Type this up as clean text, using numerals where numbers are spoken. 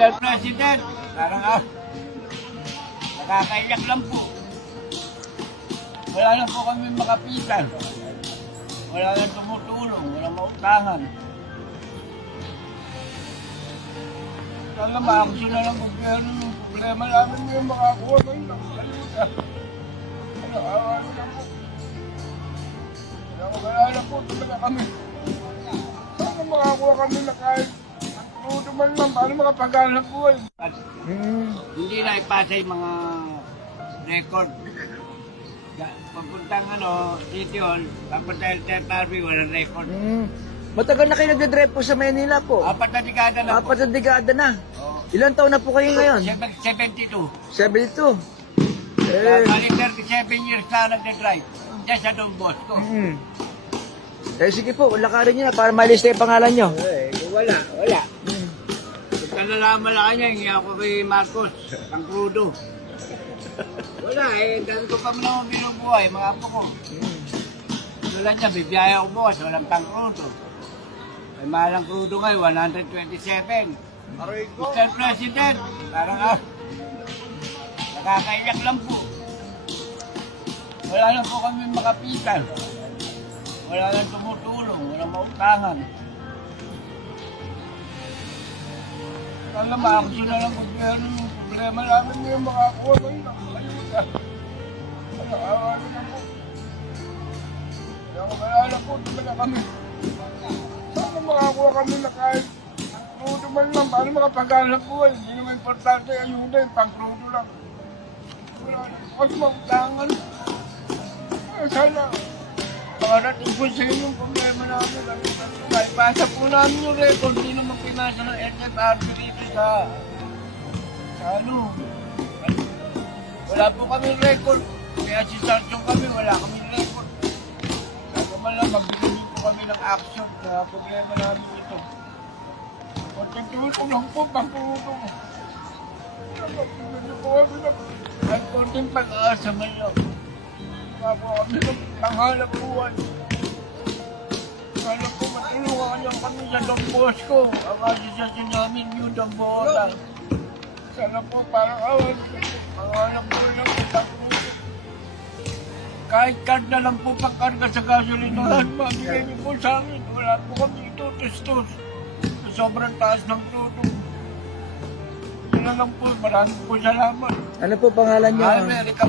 Mr. President, parang nakakaiyak lang po. Wala na po kami makapitan. Wala na tumutulong, wala mautangan. Sana maaksyon na lang gobyerno yung problema namin yung makakuha kayo ng ayuda. Awa na lang po. Wala na po talaga kami. Sana makakuha kami na kahit crudo man lang, paano makapaghanap buhay? Hindi na ipasa yung mga record. Papuntang City Hall, papunta LTFRB, walang record. Matagal na kayo nagdadrive po sa Manila po. 4 na dekada na po. 4 na dekada na. Oo. Ilan taon na po kayo ngayon? 72. 72. Bali 37 years na nagdadrive. Diyan sa Don Bosco. Sige po, lakarin nyo na para malista yung pangalan nyo. Wala. Kung nalalaman lang kanya, hindi ako kay Marcos, ang crudo. Wala dahil ko pa naman binubuhay, mga apo ko. Tulad niya, bibiyaya ko bukas, walang pang crudo. Ay malang crudo ngayon, 127. Mr. President, parang nakakaiyak lang po. Wala na po kami makapitan. Wala na tumutulong, wala mautangan. Sana maaksyon na lang gobyerno yung problema namin yung makakuha kayo ng ayuda. Awa na lang po. Wala na po talaga kami. Sana makakuha kami na kahit crudo man lang, paano makapaghanap buhay? Hindi naman importante ayuda, yung pang-crudo lang. Wala na po kasi mautangan. Sana makarating po sa inyo yung problema namin. Naipasa po namin yung record, hindi naman pinasa ng LTFRB dito sa wala po kami record. May asistasyon kami, wala kami record. Sana man lang magbibigay po kami ng action sa problema namin ito. Konting tulong lang po, pang-tulong. Magbibigay po kami ng konting pag-aasa man lang. Ako kami ng panghalap buwan. Sana po matulungan lang kami sa Don Bosco. Ang asisasyon namin yung Dambola. Sana po parang awan. Panghalap buwan lang po. Kahit card na lang po pangkarga sa gasolinahan, mabigay niyo po sa amin. Wala po kami itutustos. Sobrang taas ng crudo. Yun na lang po. Maraming po salamat. Ano po pangalan nyo? America.